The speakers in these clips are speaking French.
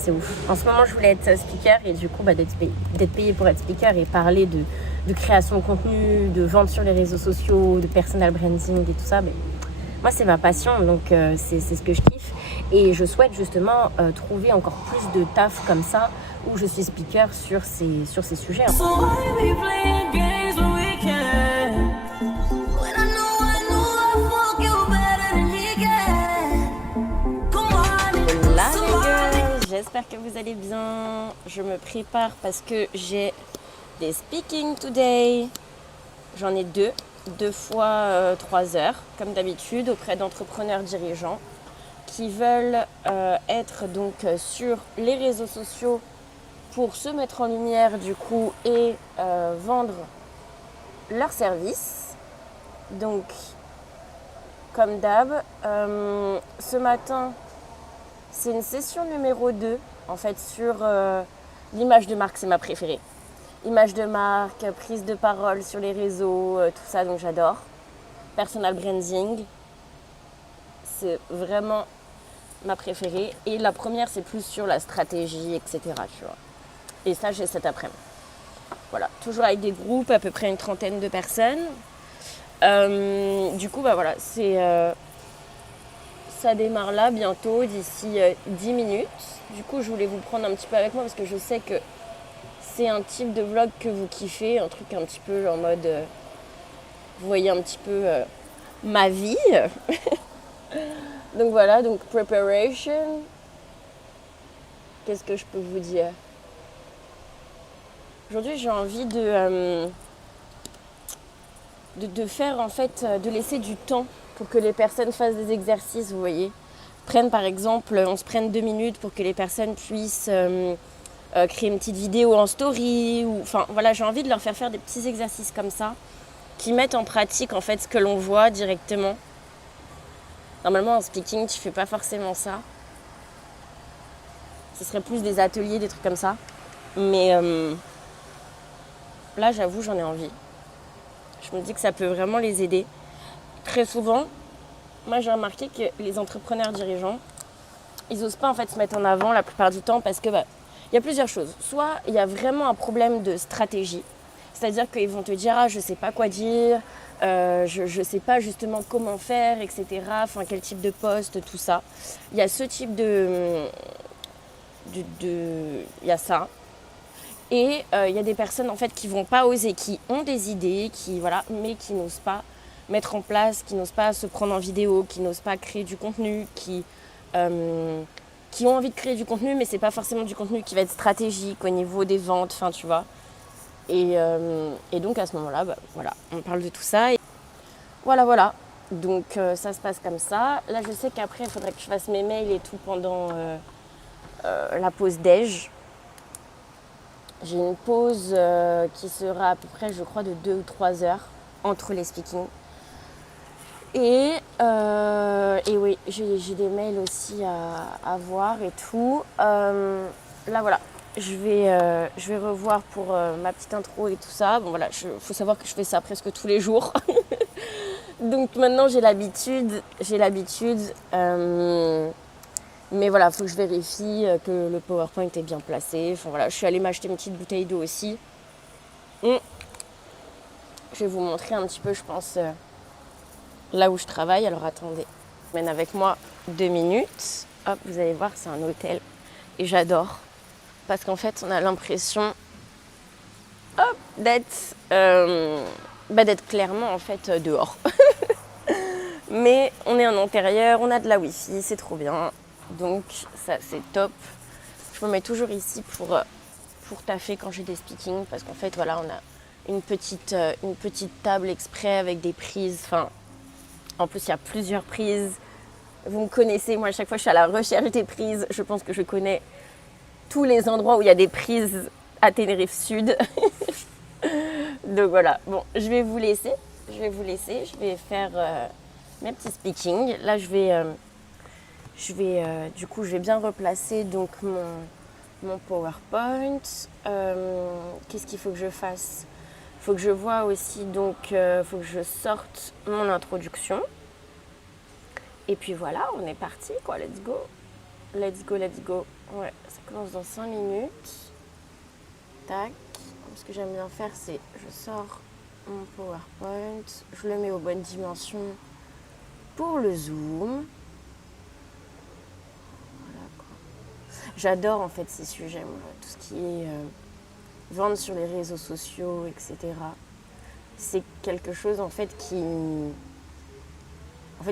C'est ouf. En ce moment, je voulais être speaker et du coup, d'être payée pour être speaker et parler de création de contenu, de vente sur les réseaux sociaux, de personal branding et tout ça. Moi, c'est ma passion, donc c'est ce que je kiffe. Et je souhaite justement trouver encore plus de taf comme ça, où je suis speaker sur ces sujets. Là, les gars, j'espère que vous allez bien. Je me prépare parce que j'ai des speaking today. J'en ai deux fois 3 heures, comme d'habitude, auprès d'entrepreneurs dirigeants qui veulent être donc sur les réseaux sociaux pour se mettre en lumière du coup et vendre leurs services. Donc, comme d'hab, ce matin, c'est une session numéro 2, en fait, sur l'image de marque, c'est ma préférée. Image de marque, prise de parole sur les réseaux, tout ça, donc j'adore. Personal branding, c'est vraiment ma préférée. Et la première, c'est plus sur la stratégie, etc. Tu vois. Et ça, j'ai cet après-midi. Voilà, toujours avec des groupes, à peu près une trentaine de personnes. Du coup, voilà, ça démarre là bientôt, d'ici 10 minutes. Du coup, je voulais vous prendre un petit peu avec moi parce que je sais que c'est un type de vlog que vous kiffez, un truc un petit peu en mode... vous voyez un petit peu ma vie. Donc voilà, donc preparation. Qu'est-ce que je peux vous dire? Aujourd'hui, j'ai envie de faire en fait, de laisser du temps pour que les personnes fassent des exercices, vous voyez. Par exemple, on se prenne 2 minutes pour que les personnes puissent créer une petite vidéo en story. Enfin voilà, j'ai envie de leur faire des petits exercices comme ça qui mettent en pratique en fait ce que l'on voit directement. Normalement en speaking, tu fais pas forcément ça. Ce serait plus des ateliers, des trucs comme ça. Mais là, j'avoue, j'en ai envie. Je me dis que ça peut vraiment les aider. Très souvent, moi j'ai remarqué que les entrepreneurs dirigeants, ils n'osent pas en fait se mettre en avant la plupart du temps parce que y a plusieurs choses. Soit il y a vraiment un problème de stratégie. C'est-à-dire qu'ils vont te dire « Ah, je ne sais pas quoi dire, je ne sais pas justement comment faire, etc. » Enfin, quel type de poste, tout ça. Il y a ce type il y a ça. Et il y a des personnes en fait qui vont pas oser, qui ont des idées, mais qui n'osent pas mettre en place, qui n'osent pas se prendre en vidéo, qui n'osent pas créer du contenu, qui ont envie de créer du contenu, mais c'est pas forcément du contenu qui va être stratégique au niveau des ventes, enfin tu vois. Et donc à ce moment-là, voilà, on parle de tout ça. Et voilà. Donc ça se passe comme ça. Là, je sais qu'après, il faudrait que je fasse mes mails et tout pendant la pause déj. J'ai une pause qui sera à peu près, je crois, de 2 ou 3 heures entre les speakings. Et oui, j'ai des mails aussi à voir et tout. Là, voilà. Je vais revoir pour ma petite intro et tout ça. Bon voilà, faut savoir que je fais ça presque tous les jours. Donc maintenant j'ai l'habitude. Mais voilà, il faut que je vérifie que le PowerPoint est bien placé. Enfin voilà, je suis allée m'acheter une petite bouteille d'eau aussi. Je vais vous montrer un petit peu, je pense, là où je travaille. Alors attendez, je mène avec moi 2 minutes. Hop, vous allez voir, c'est un hôtel. Et j'adore. Parce qu'en fait, on a l'impression d'être clairement en fait dehors. Mais on est en intérieur, on a de la wifi, c'est trop bien. Donc ça, c'est top. Je me mets toujours ici pour taffer quand j'ai des speakings. Parce qu'en fait, voilà, on a une petite table exprès avec des prises. Enfin, en plus, il y a plusieurs prises. Vous me connaissez, moi, à chaque fois, je suis à la recherche des prises. Je pense que je connais tous les endroits où il y a des prises à Tenerife Sud. Donc voilà, bon, je vais vous laisser. Je vais faire mes petits speakings. Là, je vais bien replacer donc mon PowerPoint. Qu'est-ce qu'il faut que je fasse? Il faut que je vois aussi, donc, faut que je sorte mon introduction. Et puis voilà, on est parti, quoi, let's go. Ouais, ça commence dans 5 minutes. Tac. Ce que j'aime bien faire, c'est je sors mon PowerPoint, je le mets aux bonnes dimensions pour le zoom. Voilà quoi. J'adore en fait ces sujets, moi, tout ce qui est vente sur les réseaux sociaux, etc. C'est quelque chose en fait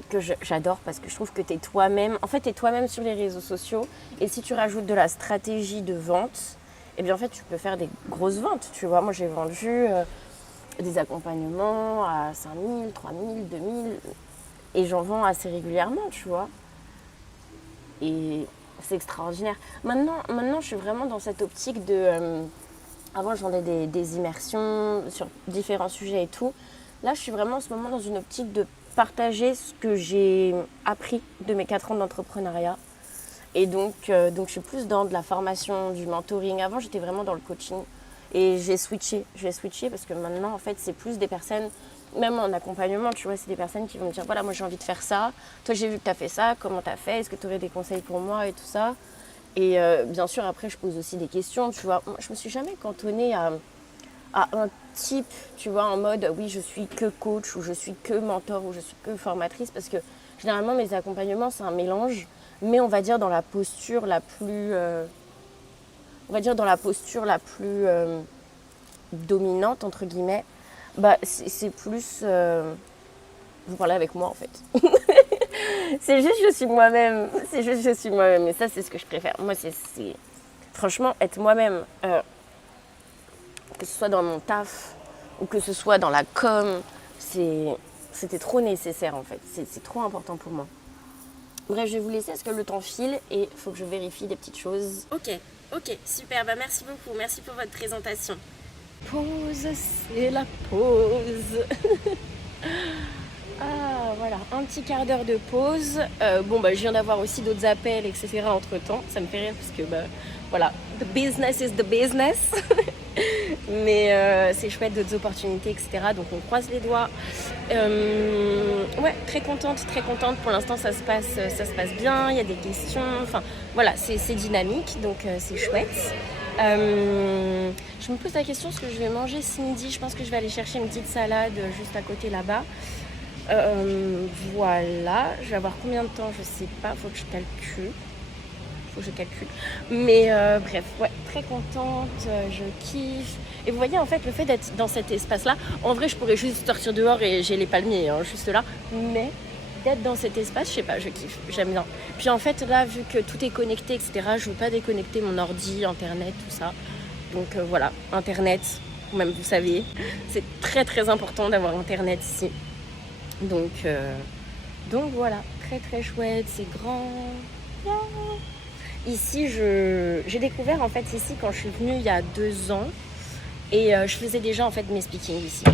que j'adore parce que je trouve que t'es toi-même. En fait, t'es toi-même sur les réseaux sociaux et si tu rajoutes de la stratégie de vente, eh bien en fait tu peux faire des grosses ventes, tu vois. Moi j'ai vendu des accompagnements à 5 000, 3 000, 2 000 et j'en vends assez régulièrement, tu vois. Et c'est extraordinaire. Maintenant je suis vraiment dans cette optique de... avant je vendais des immersions sur différents sujets et tout. Là je suis vraiment en ce moment dans une optique de partager ce que j'ai appris de mes 4 ans d'entrepreneuriat. Et donc je suis plus dans de la formation, du mentoring. Avant, j'étais vraiment dans le coaching. Et j'ai switché parce que maintenant, en fait, c'est plus des personnes, même en accompagnement, tu vois, c'est des personnes qui vont me dire, voilà, moi j'ai envie de faire ça. Toi, j'ai vu que tu as fait ça. Comment tu as fait? Est-ce que tu aurais des conseils pour moi et tout ça? Et bien sûr, après, je pose aussi des questions, tu vois. Moi, je me suis jamais cantonnée à un type, tu vois, en mode, oui, je suis que coach ou je suis que mentor ou je suis que formatrice. Parce que généralement, mes accompagnements, c'est un mélange. Mais on va dire dans la posture la plus, dominante entre guillemets, bah c'est plus, vous parlez avec moi en fait. C'est juste je suis moi-même, et ça c'est ce que je préfère. Moi c'est franchement être moi-même, que ce soit dans mon taf ou que ce soit dans la com, c'était trop nécessaire en fait. C'est trop important pour moi. Bref, je vais vous laisser parce que le temps file et il faut que je vérifie des petites choses. Ok, super. Bah, merci beaucoup. Merci pour votre présentation. Pause, c'est la pause. Ah, voilà, un petit quart d'heure de pause. Je viens d'avoir aussi d'autres appels, etc. entre-temps. Ça me fait rire parce que, voilà, the business is the business. Mais c'est chouette, d'autres opportunités, etc. Donc on croise les doigts. Ouais, très contente. Pour l'instant, ça se passe bien. Il y a des questions. Enfin, voilà, c'est dynamique, donc c'est chouette. Je me pose la question ce que je vais manger ce midi. Je pense que je vais aller chercher une petite salade juste à côté là-bas. Voilà, je vais avoir combien de temps, je sais pas, faut que je calcule. Mais bref, ouais, très contente, je kiffe. Et vous voyez, en fait, le fait d'être dans cet espace-là, en vrai, je pourrais juste sortir dehors et j'ai les palmiers, juste là. Mais d'être dans cet espace, je sais pas, je kiffe, j'aime bien. Puis en fait, là, vu que tout est connecté, etc., je veux pas déconnecter mon ordi, Internet, tout ça. Donc voilà, Internet, même vous savez, c'est très très important d'avoir Internet ici. Donc voilà, très très chouette, c'est grand. Ici, j'ai découvert en fait ici quand je suis venue il y a 2 ans et je faisais déjà en fait mes speakings ici.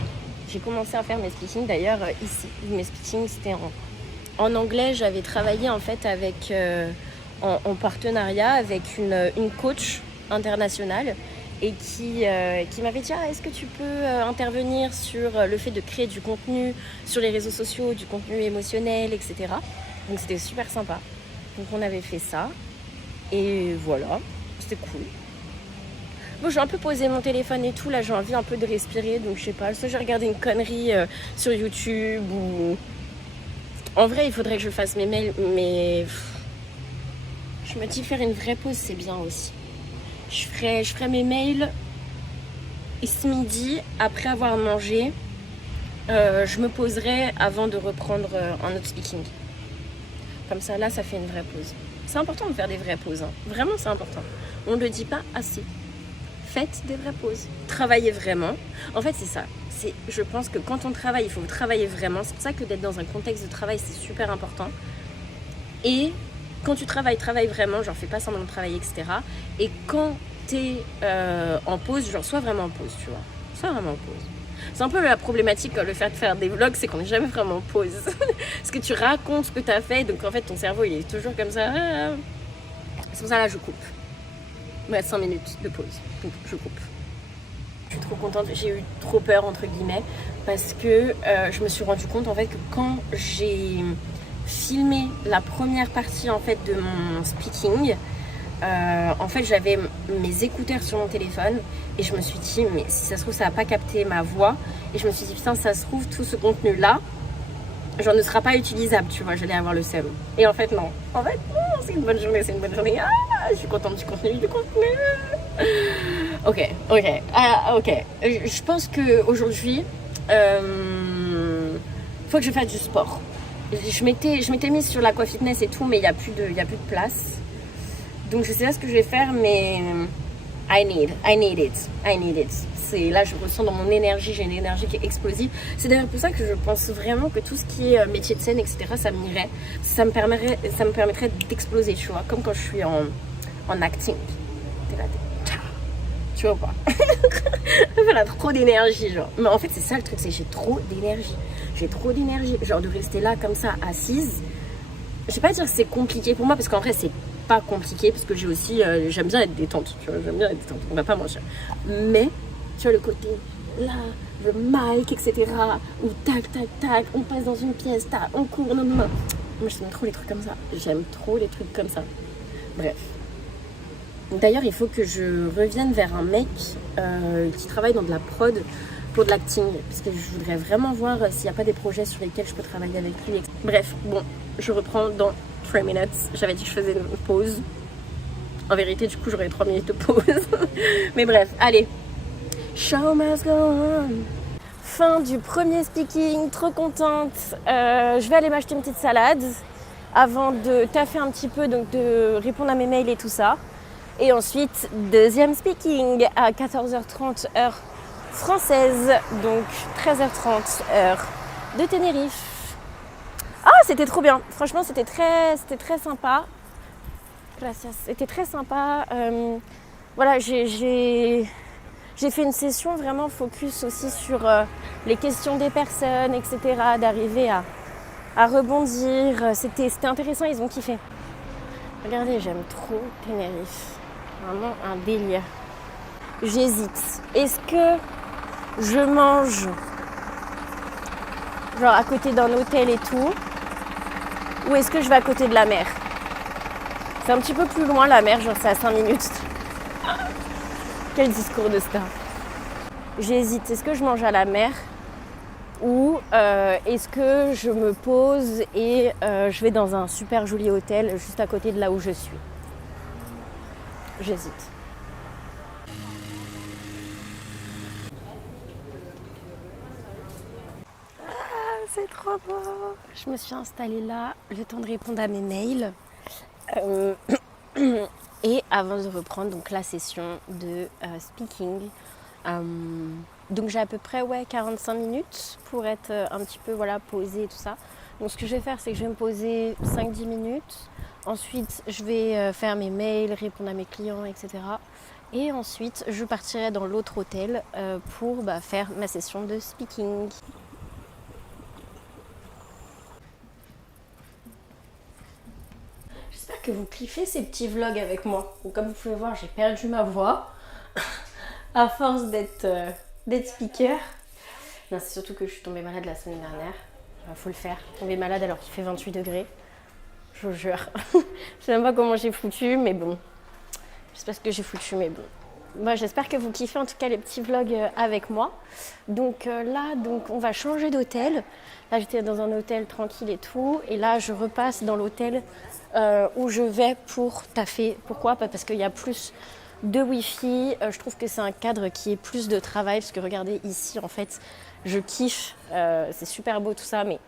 J'ai commencé à faire mes speakings d'ailleurs ici. Mes speakings c'était en anglais. J'avais travaillé en fait avec en partenariat avec une coach internationale et qui m'avait dit est-ce que tu peux intervenir sur le fait de créer du contenu sur les réseaux sociaux, du contenu émotionnel, etc. Donc c'était super sympa. Donc on avait fait ça. Et voilà, c'était cool. Bon, j'ai un peu posé mon téléphone et tout, là j'ai envie un peu de respirer, donc je sais pas, soit j'ai regardé une connerie sur YouTube ou... En vrai, il faudrait que je fasse mes mails, mais je me dis faire une vraie pause, c'est bien aussi. Je ferai mes mails et ce midi, après avoir mangé, je me poserai avant de reprendre un autre speaking. Comme ça, là, ça fait une vraie pause. C'est important de faire des vraies pauses. Hein. Vraiment, c'est important. On ne le dit pas assez. Faites des vraies pauses. Travaillez vraiment. En fait, c'est ça. Je pense que quand on travaille, il faut travailler vraiment. C'est pour ça que d'être dans un contexte de travail, c'est super important. Et quand tu travailles vraiment. Genre, fais pas semblant de travailler, etc. Et quand t'es en pause, genre, sois vraiment en pause, tu vois. Sois vraiment en pause. C'est un peu la problématique le fait de faire des vlogs, c'est qu'on n'est jamais vraiment en pause. Parce que tu racontes ce que tu as fait, donc en fait ton cerveau il est toujours comme ça. C'est pour ça là je coupe. Ouais, 5 minutes de pause, donc je coupe. Je suis trop contente, j'ai eu trop peur entre guillemets, parce que je me suis rendu compte en fait que quand j'ai filmé la première partie en fait de mon speaking, en fait j'avais mes écouteurs sur mon téléphone et je me suis dit mais si ça se trouve ça va pas capter ma voix, et je me suis dit putain ça se trouve tout ce contenu là genre ne sera pas utilisable, tu vois, j'allais avoir le seum. Et en fait non, c'est une bonne journée, je suis contente du contenu. Ok, je pense qu'aujourd'hui faut que je fasse du sport. Je m'étais mise sur l'aqua fitness et tout, mais il y a plus de place. Donc je sais pas ce que je vais faire, mais I need it. C'est là, je ressens dans mon énergie, j'ai une énergie qui est explosive. C'est d'ailleurs pour ça que je pense vraiment que tout ce qui est métier de scène, etc., ça m'irait. Ça me permettrait d'exploser, tu vois, comme quand je suis en acting. Tu vois pas. Voilà, trop d'énergie, genre. Mais en fait, c'est ça le truc, c'est que j'ai trop d'énergie. Genre de rester là comme ça, assise. Je vais pas dire que c'est compliqué pour moi, parce qu'en vrai, c'est pas compliqué, parce que j'ai aussi, j'aime bien être détente, tu vois, on va pas mentir. Mais, tu vois, le côté, là, le mic, etc., où tac, on passe dans une pièce, on court, non. Moi, j'aime trop les trucs comme ça. Bref. D'ailleurs, il faut que je revienne vers un mec qui travaille dans de la prod pour de l'acting, parce que je voudrais vraiment voir s'il n'y a pas des projets sur lesquels je peux travailler avec lui. Bref, bon, je reprends dans 3 minutes. J'avais dit que je faisais une pause. En vérité, du coup, j'aurais 3 minutes de pause. Mais bref, allez. Show must go on. Fin du premier speaking, trop contente. Je vais aller m'acheter une petite salade avant de taffer un petit peu, donc de répondre à mes mails et tout ça. Et ensuite, deuxième speaking à 14h30 heure française, donc 13h30 heure de Tenerife. Ah, c'était trop bien. Franchement, c'était très sympa. Gracias. C'était très sympa. Voilà, j'ai fait une session vraiment focus aussi sur les questions des personnes, etc. D'arriver à rebondir. C'était intéressant, ils ont kiffé. Regardez, j'aime trop Tenerife. Vraiment un délire. J'hésite. Est-ce que je mange genre à côté d'un hôtel et tout, ou est-ce que je vais à côté de la mer? C'est un petit peu plus loin la mer, genre c'est à 5 minutes. Quel discours de star. J'hésite. Est-ce que je mange à la mer, ou est-ce que je me pose et je vais dans un super joli hôtel juste à côté de là où je suis? J'hésite. Ah, c'est trop beau. Je me suis installée là, le temps de répondre à mes mails. Et avant de reprendre donc la session de speaking. Donc j'ai à peu près 45 minutes pour être un petit peu posée et tout ça. Donc ce que je vais faire, c'est que je vais me poser 5-10 minutes. Ensuite, je vais faire mes mails, répondre à mes clients, etc. Et ensuite, je partirai dans l'autre hôtel pour faire ma session de speaking. J'espère que vous kiffez ces petits vlogs avec moi. Donc, comme vous pouvez voir, j'ai perdu ma voix à force d'être speaker. Non, c'est surtout que je suis tombée malade la semaine dernière. Faut le faire. Tomber malade alors qu'il fait 28 degrés. Je vous jure. Je sais même pas comment j'ai foutu, mais bon. J'espère que j'ai foutu, mais bon. Moi, j'espère que vous kiffez en tout cas les petits vlogs avec moi. Donc là, on va changer d'hôtel. Là, j'étais dans un hôtel tranquille et tout. Et là, je repasse dans l'hôtel où je vais pour taffer. Pourquoi ? Parce qu'il y a plus de Wi-Fi. Je trouve que c'est un cadre qui est plus de travail. Parce que regardez ici, en fait, je kiffe. C'est super beau tout ça, mais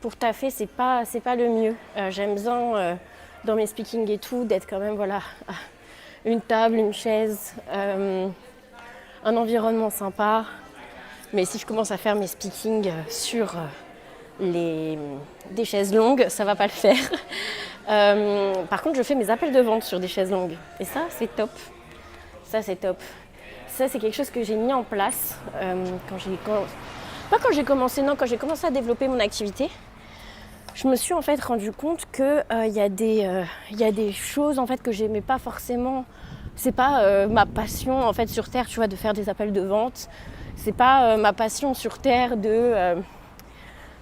pour taffer, c'est pas le mieux. J'aime bien dans mes speakings et tout d'être quand même une table, une chaise, un environnement sympa. Mais si je commence à faire mes speakings sur des chaises longues, ça va pas le faire. Par contre, je fais mes appels de vente sur des chaises longues. Et ça, c'est top. Ça, c'est quelque chose que j'ai mis en place quand j'ai commencé à développer mon activité. Je me suis en fait rendu compte que y a des choses en fait que j'aimais pas forcément. C'est pas ma passion en fait sur terre, tu vois, de faire des appels de vente. C'est pas ma passion sur terre de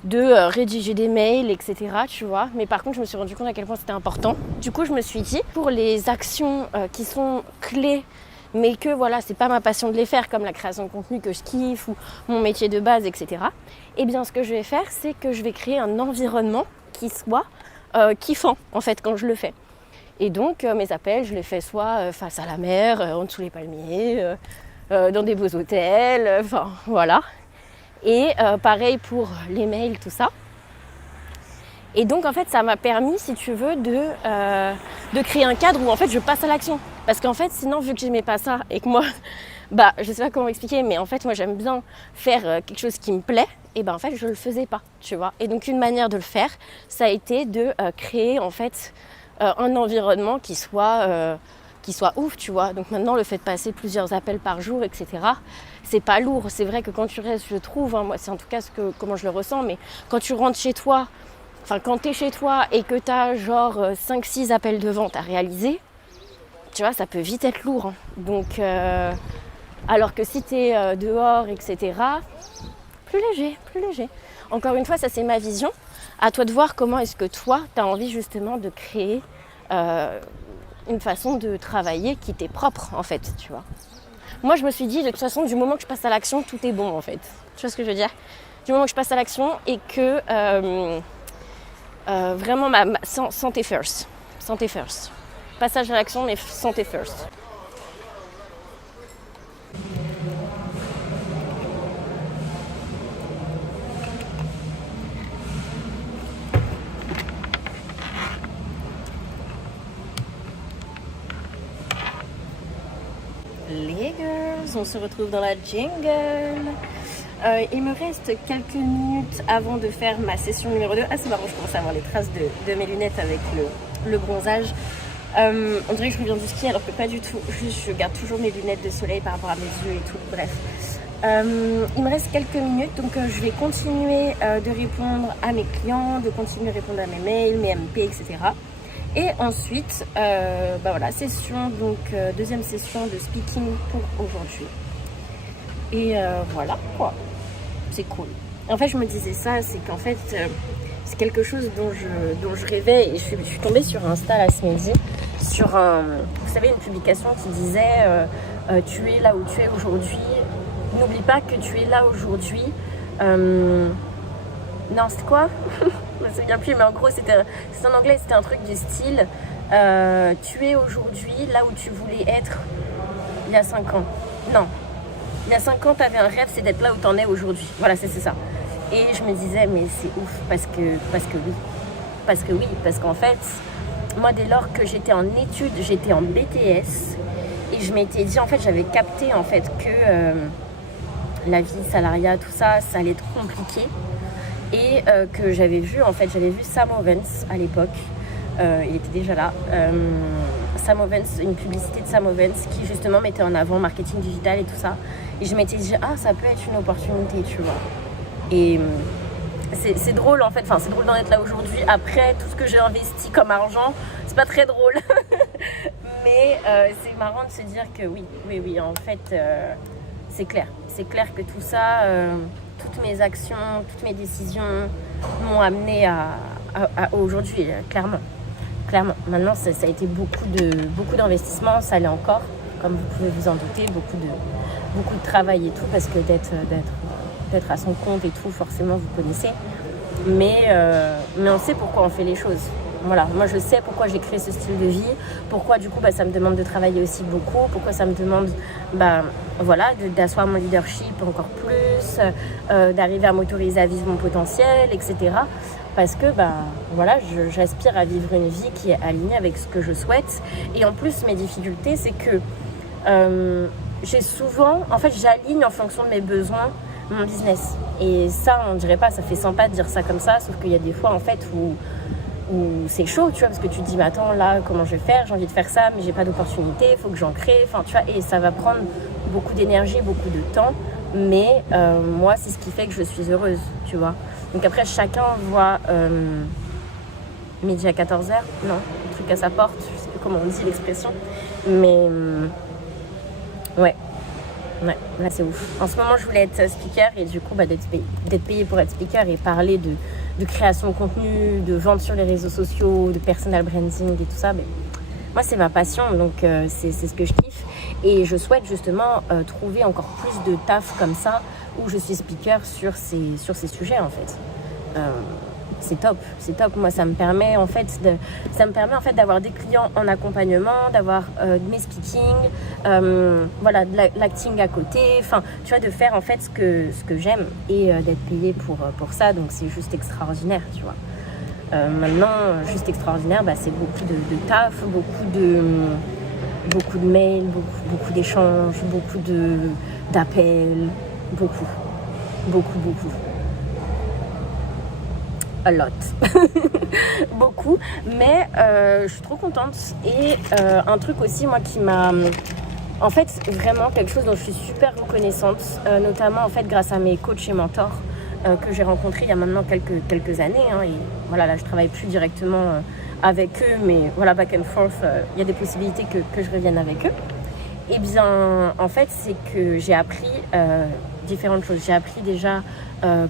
rédiger des mails, etc. Tu vois. Mais par contre, je me suis rendu compte à quel point c'était important. Du coup, je me suis dit, pour les actions qui sont clés, mais que voilà, c'est pas ma passion de les faire, comme la création de contenu que je kiffe ou mon métier de base, etc. Eh bien, ce que je vais faire, c'est que je vais créer un environnement qui soit kiffant, en fait, quand je le fais. Et donc, mes appels, je les fais soit face à la mer, en dessous les palmiers, dans des beaux hôtels, enfin, voilà. Et pareil pour les mails, tout ça. Et donc, en fait, ça m'a permis, si tu veux, de créer un cadre où, en fait, je passe à l'action. Parce qu'en fait, sinon, vu que j'aimais pas ça et que moi, je sais pas comment expliquer, mais en fait, moi, j'aime bien faire quelque chose qui me plaît, et en fait, je le faisais pas, tu vois. Et donc, une manière de le faire, ça a été de créer, en fait, un environnement qui soit ouf, tu vois. Donc maintenant, le fait de passer plusieurs appels par jour, etc., c'est pas lourd. C'est vrai que quand tu restes, je trouve, hein, moi c'est en tout cas comment je le ressens, mais quand tu rentres chez toi, enfin quand t'es chez toi et que t'as genre 5-6 appels de vente à réaliser, tu vois, ça peut vite être lourd. Hein. Donc, alors que si t'es dehors, etc., plus léger. Encore une fois, ça c'est ma vision. À toi de voir comment est-ce que toi, t'as envie justement de créer une façon de travailler qui t'est propre, en fait, tu vois. Moi, je me suis dit, de toute façon, du moment que je passe à l'action, tout est bon, en fait. Tu vois ce que je veux dire ? Du moment que je passe à l'action et que vraiment, santé first. Santé first. Passage à l'action, mais santé first. Les girls, on se retrouve dans la jungle. Il me reste quelques minutes avant de faire ma session numéro 2. Ah, c'est marrant, je commence à avoir les traces de mes lunettes avec le bronzage. On dirait que je reviens du ski alors que pas du tout. Je garde toujours mes lunettes de soleil par rapport à mes yeux et tout. Bref. Il me reste quelques minutes, donc je vais continuer de répondre à mes clients, de continuer à répondre à mes mails, mes MP, etc. Et ensuite, voilà, deuxième session de speaking pour aujourd'hui. Et voilà quoi, c'est cool. En fait, je me disais ça, c'est qu'en fait, c'est quelque chose dont je rêvais. Et je suis tombée sur Insta là ce midi, sur vous savez, une publication qui disait tu es là où tu es aujourd'hui. N'oublie pas que tu es là aujourd'hui. Non, c'était quoi? Je me souviens plus, mais en gros, c'était en anglais, c'était un truc du style tu es aujourd'hui là où tu voulais être il y a 5 ans. Non, il y a 5 ans, tu avais un rêve, c'est d'être là où tu en es aujourd'hui. Voilà, c'est ça. Et je me disais, mais c'est ouf, parce que oui. Parce qu'en fait, moi, dès lors que j'étais en études, j'étais en BTS, et je m'étais dit, en fait, j'avais capté, en fait, que la vie, salariat, tout ça, ça allait être compliqué. Et que j'avais vu Sam Ovens à l'époque, il était déjà là, Sam Ovens, une publicité de Sam Ovens qui justement mettait en avant marketing digital et tout ça, et je m'étais dit ça peut être une opportunité, tu vois. Et c'est drôle en fait, enfin c'est drôle d'en être là aujourd'hui après tout ce que j'ai investi comme argent, c'est pas très drôle mais c'est marrant de se dire que oui en fait c'est clair que tout ça, toutes mes actions, toutes mes décisions m'ont amené à aujourd'hui, clairement. Maintenant, ça a été beaucoup d'investissement, ça l'est encore, comme vous pouvez vous en douter, beaucoup de travail et tout, parce que d'être à son compte et tout, forcément, vous connaissez. Mais on sait pourquoi on fait les choses. Voilà, moi je sais pourquoi j'ai créé ce style de vie, pourquoi du coup ça me demande de travailler aussi beaucoup, pourquoi ça me demande d'asseoir mon leadership encore plus, d'arriver à m'autoriser à vivre mon potentiel, etc. Parce que j'aspire à vivre une vie qui est alignée avec ce que je souhaite. Et en plus, mes difficultés, c'est que j'ai souvent, en fait, j'aligne en fonction de mes besoins mon business. Et ça, on dirait pas, ça fait sympa de dire ça comme ça, sauf qu'il y a des fois en fait où c'est chaud, tu vois, parce que tu te dis mais attends, là comment je vais faire, j'ai envie de faire ça mais j'ai pas d'opportunité, il faut que j'en crée, enfin tu vois, et ça va prendre beaucoup d'énergie, beaucoup de temps, mais moi c'est ce qui fait que je suis heureuse, tu vois. Donc après chacun voit midi à 14h, non, un truc à sa porte, je sais plus comment on dit l'expression, mais ouais, Ouais, là c'est ouf. En ce moment, je voulais être speaker et du coup, d'être payée pour être speaker et parler de création de contenu, de vente sur les réseaux sociaux, de personal branding et tout ça. Mais moi, c'est ma passion, donc c'est ce que je kiffe. Et je souhaite justement trouver encore plus de taf comme ça où je suis speaker sur ces sujets en fait. C'est top. Moi, ça me permet en fait d'avoir des clients en accompagnement, d'avoir mes speaking, voilà, de l'acting à côté. Enfin, tu vois, de faire en fait ce que j'aime et d'être payée pour ça. Donc, c'est juste extraordinaire, tu vois. Maintenant, juste extraordinaire, c'est beaucoup de taf, beaucoup de mails, beaucoup d'échanges, beaucoup d'appels, beaucoup. A lot. Beaucoup, mais je suis trop contente. Et un truc aussi, moi, qui m'a... En fait, vraiment quelque chose dont je suis super reconnaissante, notamment en fait grâce à mes coachs et mentors que j'ai rencontrés il y a maintenant quelques années. Et voilà, là, je travaille plus directement avec eux, mais voilà, back and forth, il y a des possibilités que je revienne avec eux. Et bien, en fait, c'est que j'ai appris différentes choses. J'ai appris déjà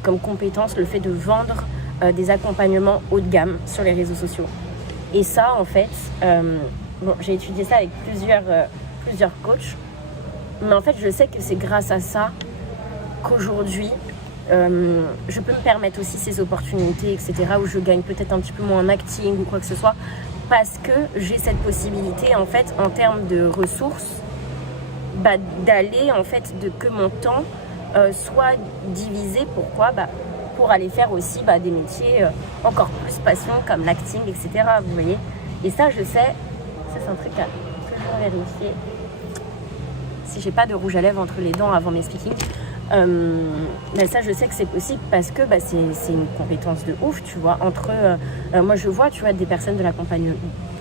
comme compétence le fait de vendre des accompagnements haut de gamme sur les réseaux sociaux. Et ça, en fait, j'ai étudié ça avec plusieurs coachs, mais en fait, je sais que c'est grâce à ça qu'aujourd'hui, je peux me permettre aussi ces opportunités, etc., où je gagne peut-être un petit peu moins en acting ou quoi que ce soit, parce que j'ai cette possibilité, en fait, en termes de ressources, d'aller, en fait, que mon temps soit divisé. Pourquoi ? Pour aller faire aussi des métiers encore plus passion comme l'acting, etc. Vous voyez. Et ça, je sais, ça c'est un truc à toujours vérifier. Si j'ai pas de rouge à lèvres entre les dents avant mes speaking, ça je sais que c'est possible parce que c'est une compétence de ouf, tu vois. Moi je vois, tu vois, des personnes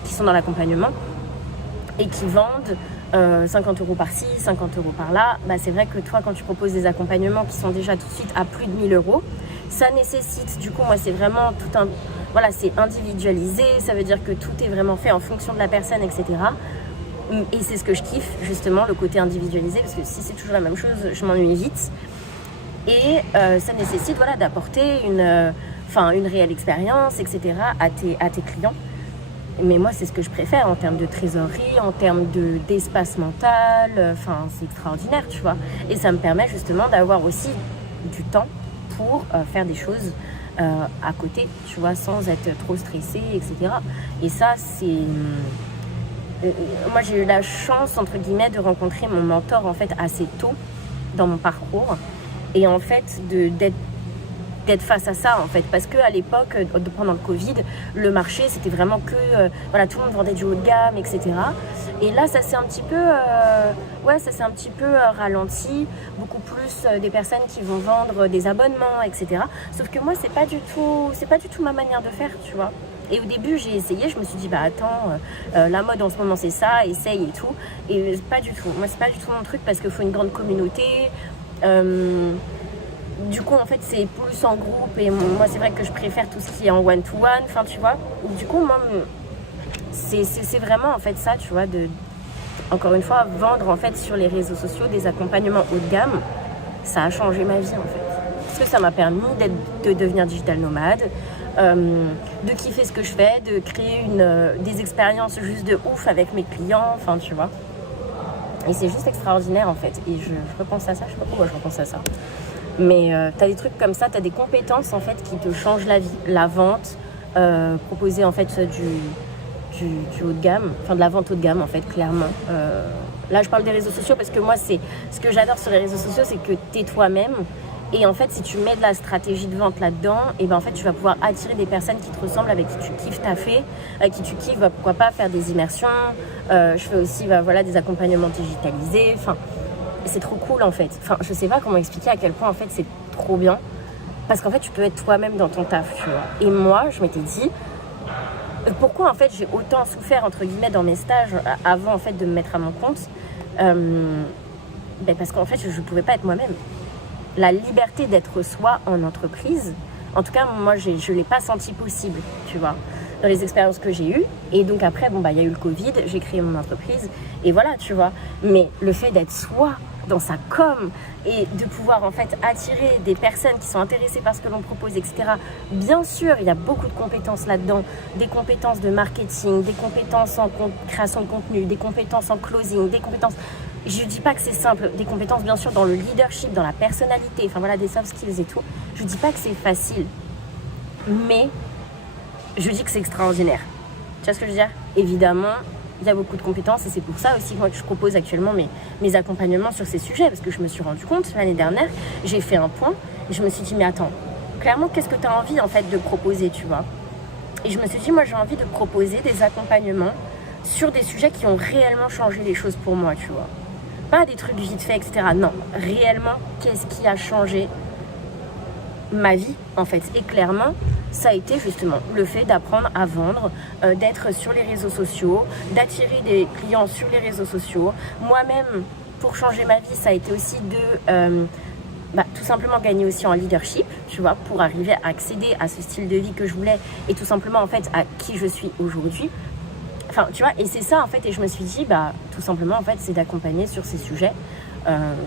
qui sont dans l'accompagnement et qui vendent 50 € par-ci, 50 € par-là. C'est vrai que toi, quand tu proposes des accompagnements qui sont déjà tout de suite à plus de 1000 €, ça nécessite, du coup, moi, c'est vraiment voilà, c'est individualisé, ça veut dire que tout est vraiment fait en fonction de la personne, etc. Et c'est ce que je kiffe, justement, le côté individualisé, parce que si c'est toujours la même chose, je m'ennuie vite. Et ça nécessite, voilà, d'apporter une réelle expérience, etc. à tes clients. Mais moi, c'est ce que je préfère en termes de trésorerie, en termes d'espace mental. C'est extraordinaire, tu vois. Et ça me permet justement d'avoir aussi du temps pour faire des choses à côté, tu vois, sans être trop stressée, etc. Et ça, c'est... moi, j'ai eu la chance, entre guillemets, de rencontrer mon mentor, en fait, assez tôt dans mon parcours. Et en fait, d'être face à ça, en fait, parce qu'à l'époque, pendant le Covid, le marché, c'était vraiment que voilà, tout le monde vendait du haut de gamme, etc. Et là, ça s'est un petit peu ralenti, beaucoup plus des personnes qui vont vendre des abonnements, etc. Sauf que moi, c'est pas du tout ma manière de faire, tu vois. Et au début, j'ai essayé, je me suis dit, attends, la mode en ce moment, c'est ça, essaye et tout. Et pas du tout. Moi, c'est pas du tout mon truc parce qu'il faut une grande communauté. Du coup, en fait, c'est plus en groupe et moi, c'est vrai que je préfère tout ce qui est en one-to-one, enfin, tu vois. Du coup, moi, c'est vraiment, en fait, ça, tu vois, encore une fois, vendre, en fait, sur les réseaux sociaux des accompagnements haut de gamme, ça a changé ma vie, en fait. Parce que ça m'a permis de devenir digital nomade, de kiffer ce que je fais, de créer des expériences juste de ouf avec mes clients, enfin, tu vois. Et c'est juste extraordinaire, en fait. Et je repense à ça, je sais pas pourquoi je repense à ça. Mais tu as des trucs comme ça, tu as des compétences en fait qui te changent la vie. La vente, proposer en fait du haut de gamme, enfin de la vente haut de gamme en fait, clairement. Là je parle des réseaux sociaux parce que moi c'est ce que j'adore sur les réseaux sociaux, c'est que tu es toi-même. Et en fait si tu mets de la stratégie de vente là-dedans, et ben en fait tu vas pouvoir attirer des personnes qui te ressemblent, avec qui tu kiffes taffer, avec qui tu kiffes, pourquoi pas faire des immersions. Je fais aussi voilà, des accompagnements digitalisés, enfin... C'est trop cool en fait. Enfin, je sais pas comment expliquer à quel point en fait c'est trop bien. Parce qu'en fait tu peux être toi-même dans ton taf, tu vois. Et moi, je m'étais dit, pourquoi en fait j'ai autant souffert entre guillemets dans mes stages avant en fait de me mettre à mon compte, parce qu'en fait je pouvais pas être moi-même. La liberté d'être soi en entreprise, en tout cas moi je l'ai pas senti possible, tu vois, dans les expériences que j'ai eues. Et donc après, il y a eu le Covid, j'ai créé mon entreprise, et voilà, tu vois. Mais le fait d'être soi dans sa com et de pouvoir en fait attirer des personnes qui sont intéressées par ce que l'on propose, etc. Bien sûr, il y a beaucoup de compétences là-dedans, des compétences de marketing, des compétences en création de contenu, des compétences en closing, des compétences... Je ne dis pas que c'est simple, des compétences bien sûr dans le leadership, dans la personnalité, enfin voilà, des soft skills et tout. Je ne dis pas que c'est facile, mais je dis que c'est extraordinaire. Tu vois ce que je veux dire? Évidemment, il y a beaucoup de compétences et c'est pour ça aussi moi, que je propose actuellement mes accompagnements sur ces sujets, parce que je me suis rendu compte l'année dernière, j'ai fait un point et je me suis dit mais attends, clairement qu'est-ce que tu as envie en fait de proposer, tu vois? Et je me suis dit moi j'ai envie de proposer des accompagnements sur des sujets qui ont réellement changé les choses pour moi, tu vois. Pas des trucs vite fait, etc. Non, réellement qu'est-ce qui a changé ma vie en fait. Et clairement ça a été justement le fait d'apprendre à vendre, d'être sur les réseaux sociaux, d'attirer des clients sur les réseaux sociaux. Moi-même, pour changer ma vie, ça a été aussi de tout simplement gagner aussi en leadership, tu vois, pour arriver à accéder à ce style de vie que je voulais et tout simplement en fait à qui je suis aujourd'hui. Enfin, tu vois, et c'est ça en fait, et je me suis dit, tout simplement en fait, c'est d'accompagner sur ces sujets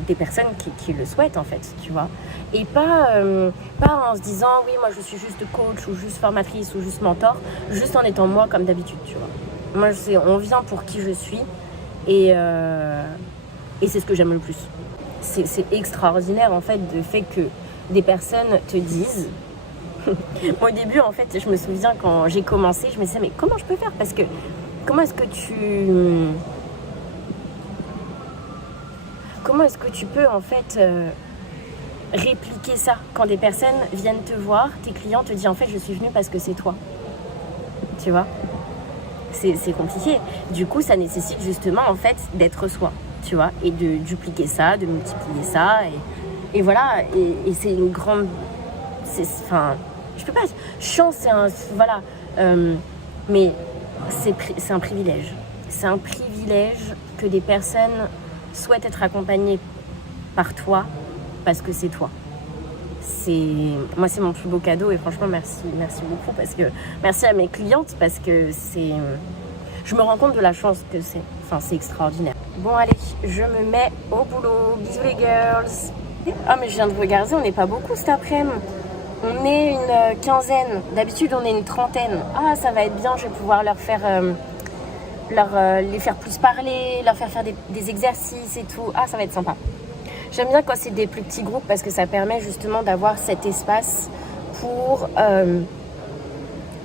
des personnes qui le souhaitent en fait, tu vois. Et pas en se disant, oui, moi je suis juste coach ou juste formatrice ou juste mentor, juste en étant moi comme d'habitude, tu vois. Moi, on vient pour qui je suis et c'est ce que j'aime le plus. C'est extraordinaire en fait, le fait que des personnes te disent... Au début, en fait, je me souviens quand j'ai commencé, je me disais, mais comment je peux faire? Parce que comment est-ce que tu peux en fait répliquer ça quand des personnes viennent te voir, tes clients te disent en fait je suis venue parce que c'est toi, tu vois, c'est compliqué. Du coup ça nécessite justement en fait d'être soi, tu vois, et de dupliquer ça, de multiplier ça et voilà, et c'est une grande, enfin je peux pas, chance c'est un, voilà, mais c'est un privilège. C'est un privilège que des personnes souhaitent être accompagnées par toi parce que c'est toi. Moi, c'est mon plus beau cadeau et franchement, merci beaucoup parce que merci à mes clientes parce que je me rends compte de la chance que c'est. Enfin, c'est extraordinaire. Bon, allez, je me mets au boulot. Bisous les girls. Ah, mais je viens de regarder, on n'est pas beaucoup cet après-midi. On est une quinzaine. D'habitude, on est une trentaine. Ah, ça va être bien. Je vais pouvoir leur faire, les faire plus parler, leur faire des exercices et tout. Ah, ça va être sympa. J'aime bien quand c'est des plus petits groupes parce que ça permet justement d'avoir cet espace pour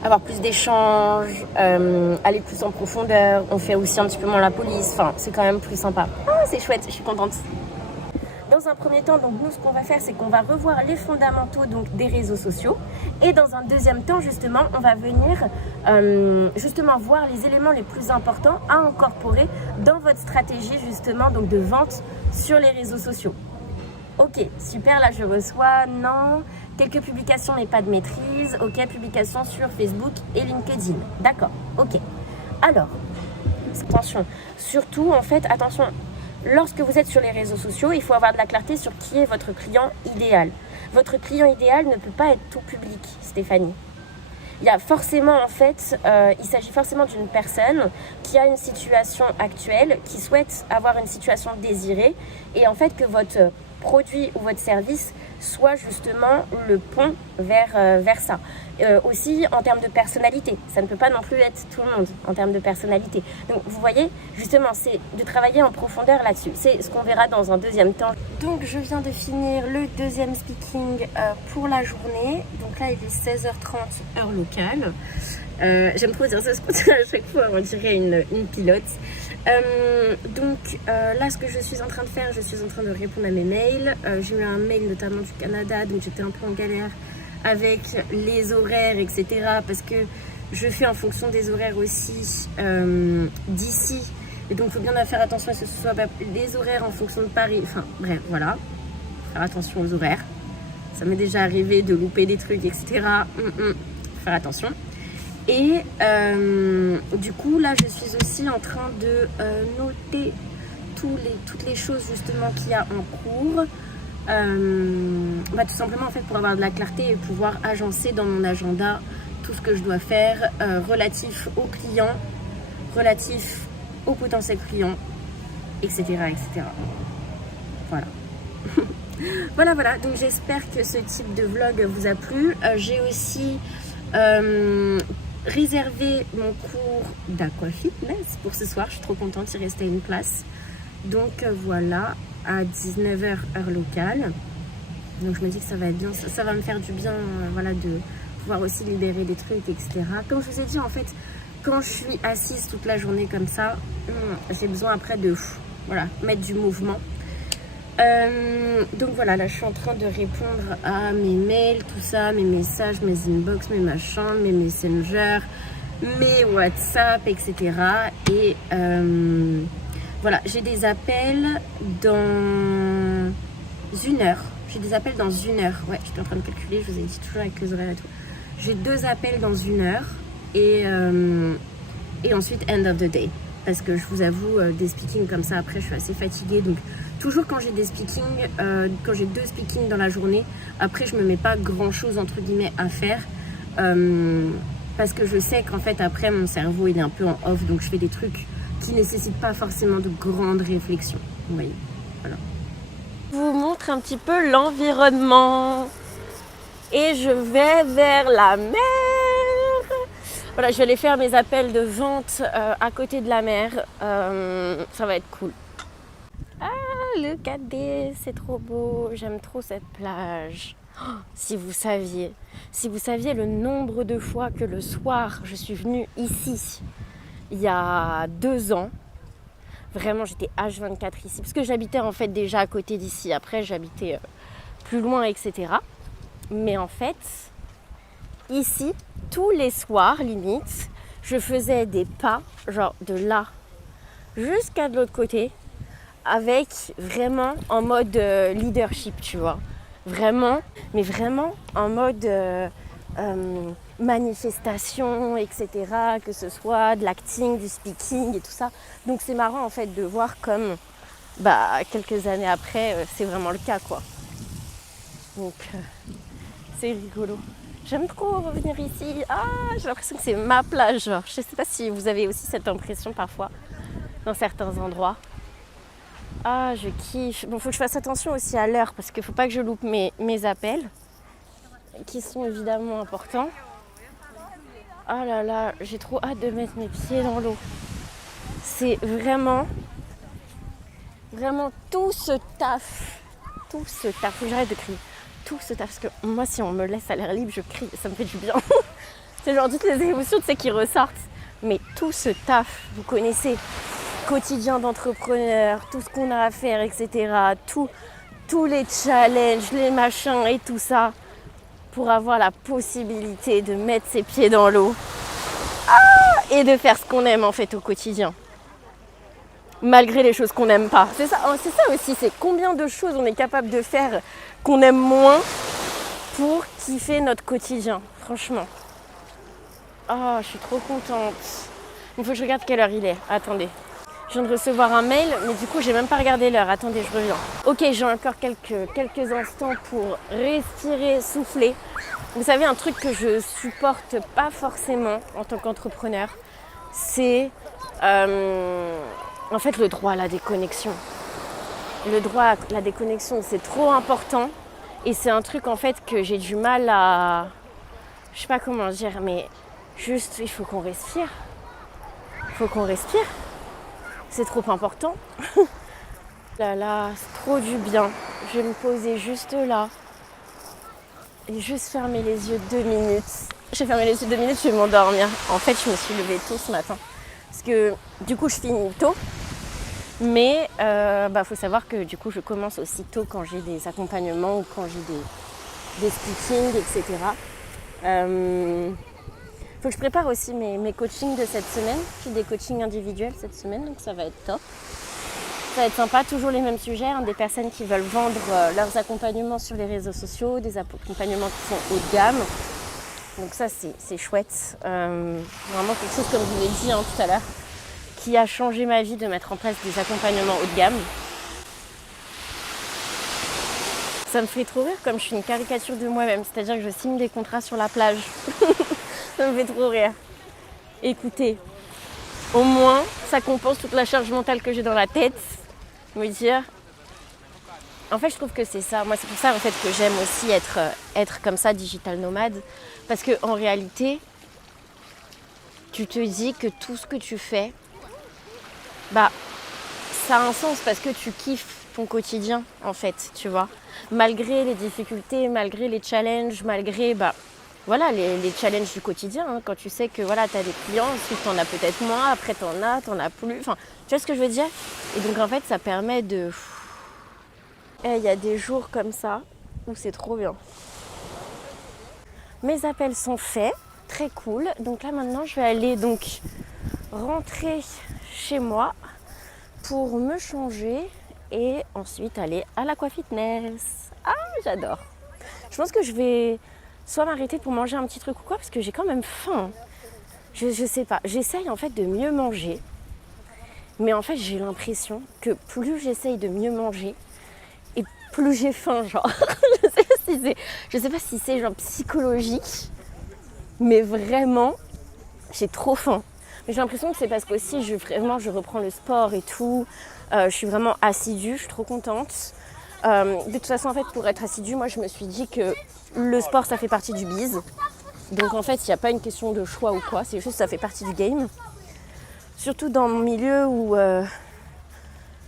avoir plus d'échanges, aller plus en profondeur. On fait aussi un petit peu moins la police. Enfin, c'est quand même plus sympa. Ah, c'est chouette. Je suis contente. Dans un premier temps, donc nous, ce qu'on va faire, c'est qu'on va revoir les fondamentaux donc, des réseaux sociaux. Et dans un deuxième temps, justement, on va venir justement voir les éléments les plus importants à incorporer dans votre stratégie justement donc, de vente sur les réseaux sociaux. Ok, super, là je reçois, non, quelques publications mais pas de maîtrise. Ok, publications sur Facebook et LinkedIn. D'accord, ok. Alors, attention, surtout en fait, attention. Lorsque vous êtes sur les réseaux sociaux, il faut avoir de la clarté sur qui est votre client idéal. Votre client idéal ne peut pas être tout public, Stéphanie. Il y a forcément, en fait, il s'agit forcément d'une personne qui a une situation actuelle, qui souhaite avoir une situation désirée, et en fait que votre produit ou votre service soit justement le pont vers ça. Aussi en termes de personnalité, ça ne peut pas non plus être tout le monde en termes de personnalité. Donc vous voyez, justement, c'est de travailler en profondeur là-dessus. C'est ce qu'on verra dans un deuxième temps. Donc je viens de finir le deuxième speaking pour la journée. Donc là il est 16h30 heure locale. J'aime trop dire ça à chaque fois, on dirait une pilote. Là ce que je suis en train de faire, je suis en train de répondre à mes mails. J'ai eu un mail notamment du Canada, donc j'étais un peu en galère avec les horaires, etc. Parce que je fais en fonction des horaires aussi d'ici. Et donc il faut bien faire attention à ce que ce soit les horaires en fonction de Paris. Enfin bref, voilà. Faire attention aux horaires. Ça m'est déjà arrivé de louper des trucs, etc. Faire attention. Et du coup, là, je suis aussi en train de noter toutes les choses justement qu'il y a en cours. Tout simplement, en fait, pour avoir de la clarté et pouvoir agencer dans mon agenda tout ce que je dois faire relatif aux clients, relatif aux potentiels clients, etc., etc. Voilà. Voilà, donc j'espère que ce type de vlog vous a plu. J'ai aussi réservé mon cours d'aqua fitness pour ce soir. Je suis trop contente, il restait une place. Donc voilà, à 19h heure locale. Donc je me dis que ça va être bien, ça va me faire du bien, voilà, de pouvoir aussi libérer des trucs, etc. Comme je vous ai dit, en fait, quand je suis assise toute la journée comme ça, j'ai besoin après de voilà, mettre du mouvement. Donc voilà, là je suis en train de répondre à mes mails, tout ça, mes messages, mes inbox, mes machins, mes messengers, mes WhatsApp, etc. Et voilà, j'ai des appels dans une heure. J'ai des appels dans une heure. Ouais, j'étais en train de calculer, je vous ai dit toujours avec les horaires et tout. J'ai 2 appels dans une heure et ensuite end of the day. Parce que je vous avoue, des speakings comme ça, après je suis assez fatiguée. Donc toujours quand j'ai des speakings, quand j'ai 2 speakings dans la journée, après je me mets pas grand chose entre guillemets à faire. Parce que je sais qu'en fait après mon cerveau il est un peu en off. Donc je fais des trucs qui nécessitent pas forcément de grandes réflexions. Vous voyez, voilà. Je vous montre un petit peu l'environnement. Et je vais vers la mer. Voilà, je vais aller faire mes appels de vente à côté de la mer. Ça va être cool. Ah, le Cadet, c'est trop beau. J'aime trop cette plage. Oh, si vous saviez le nombre de fois que le soir, je suis venue ici, il y a 2 ans. Vraiment, j'étais H24 ici. Parce que j'habitais en fait déjà à côté d'ici. Après, j'habitais plus loin, etc. Mais en fait, ici, tous les soirs, limite, je faisais des pas, genre de là jusqu'à de l'autre côté, avec vraiment en mode leadership, tu vois. Vraiment, mais vraiment en mode manifestation, etc. Que ce soit de l'acting, du speaking et tout ça. Donc c'est marrant en fait de voir comme, quelques années après, c'est vraiment le cas, quoi. Donc c'est rigolo. J'aime trop revenir ici. Ah, j'ai l'impression que c'est ma plage. Genre. Je ne sais pas si vous avez aussi cette impression parfois dans certains endroits. Ah, je kiffe. Bon, faut que je fasse attention aussi à l'heure parce qu'il ne faut pas que je loupe mes appels qui sont évidemment importants. Ah là là, j'ai trop hâte de mettre mes pieds dans l'eau. C'est vraiment tout ce taf. Faut que j'arrête de crier. Tout ce taf, parce que moi si on me laisse à l'air libre je crie, ça me fait du bien. C'est genre toutes les émotions qui ressortent. Mais tout ce taf, vous connaissez, quotidien d'entrepreneur, tout ce qu'on a à faire, etc. Tous les challenges, les machins et tout ça, pour avoir la possibilité de mettre ses pieds dans l'eau et de faire ce qu'on aime en fait au quotidien. Malgré les choses qu'on n'aime pas. C'est ça aussi, c'est combien de choses on est capable de faire qu'on aime moins pour kiffer notre quotidien, franchement. Oh, je suis trop contente. Il faut que je regarde quelle heure il est. Attendez. Je viens de recevoir un mail, mais du coup, j'ai même pas regardé l'heure. Attendez, je reviens. Ok, j'ai encore quelques instants pour respirer, souffler. Vous savez, un truc que je supporte pas forcément en tant qu'entrepreneur, c'est en fait le droit à la déconnexion. Le droit à la déconnexion, c'est trop important. Et c'est un truc en fait que j'ai du mal à... Je sais pas comment dire, mais juste, il faut qu'on respire. C'est trop important. Là, c'est trop du bien. Je vais me poser juste là. Et juste fermer les yeux 2 minutes. J'ai fermé les yeux 2 minutes, je vais m'endormir. En fait, je me suis levée tôt ce matin. Parce que du coup, je finis tôt. Mais faut savoir que du coup, je commence aussi tôt quand j'ai des accompagnements ou quand j'ai des speakings, etc. Faut que je prépare aussi mes coachings de cette semaine. J'ai des coachings individuels cette semaine, donc ça va être top. Ça va être sympa, toujours les mêmes sujets, des personnes qui veulent vendre leurs accompagnements sur les réseaux sociaux, des accompagnements qui sont haut de gamme. Donc ça, c'est chouette. Vraiment quelque chose, comme je vous l'ai dit tout à l'heure, qui a changé ma vie de mettre en place des accompagnements haut de gamme. Ça me fait trop rire comme je suis une caricature de moi-même, c'est-à-dire que je signe des contrats sur la plage. Ça me fait trop rire. Écoutez, au moins, ça compense toute la charge mentale que j'ai dans la tête. Me dire, En fait, je trouve que c'est ça. Moi, c'est pour ça en fait que j'aime aussi être comme ça, digital nomade. Parce qu'en réalité, tu te dis que tout ce que tu fais, bah, ça a un sens parce que tu kiffes ton quotidien, en fait, tu vois. Malgré les difficultés, malgré les challenges, malgré, voilà, les challenges du quotidien. Hein, quand tu sais que, voilà, tu as des clients, ensuite tu en as peut-être moins, après tu en as plus. Enfin, tu vois ce que je veux dire? Et donc, en fait, ça permet de... Il y a des jours comme ça où c'est trop bien. Mes appels sont faits, très cool. Donc là maintenant je vais aller donc rentrer chez moi pour me changer et ensuite aller à l'aquafitness. Ah, j'adore. Je pense que je vais soit m'arrêter pour manger un petit truc ou quoi parce que j'ai quand même faim. Je sais pas, j'essaye en fait de mieux manger. Mais en fait j'ai l'impression que plus j'essaye de mieux manger et plus j'ai faim, genre. je sais pas si c'est genre psychologique, mais vraiment, j'ai trop faim. Mais j'ai l'impression que c'est parce qu'aussi je reprends le sport et tout. Je suis vraiment assidue, je suis trop contente. De toute façon, en fait, pour être assidue, moi je me suis dit que le sport ça fait partie du biz. Donc en fait, il n'y a pas une question de choix ou quoi, c'est juste que ça fait partie du game. Surtout dans mon milieu où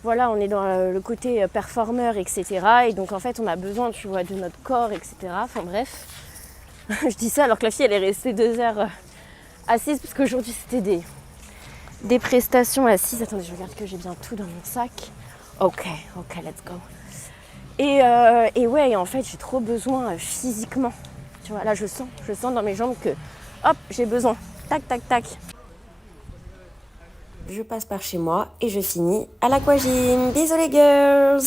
voilà, on est dans le côté performeur, etc. Et donc en fait, on a besoin, tu vois, de notre corps, etc. Enfin bref, je dis ça alors que la fille, elle est restée 2 heures assise parce qu'aujourd'hui, c'était des prestations assises. Attendez, je regarde que j'ai bien tout dans mon sac. Ok, let's go. Et ouais, en fait, j'ai trop besoin physiquement. Tu vois, là, je sens dans mes jambes que, hop, j'ai besoin. Tac, tac, tac. Je passe par chez moi et je finis à l'aquagym. Bisous les girls.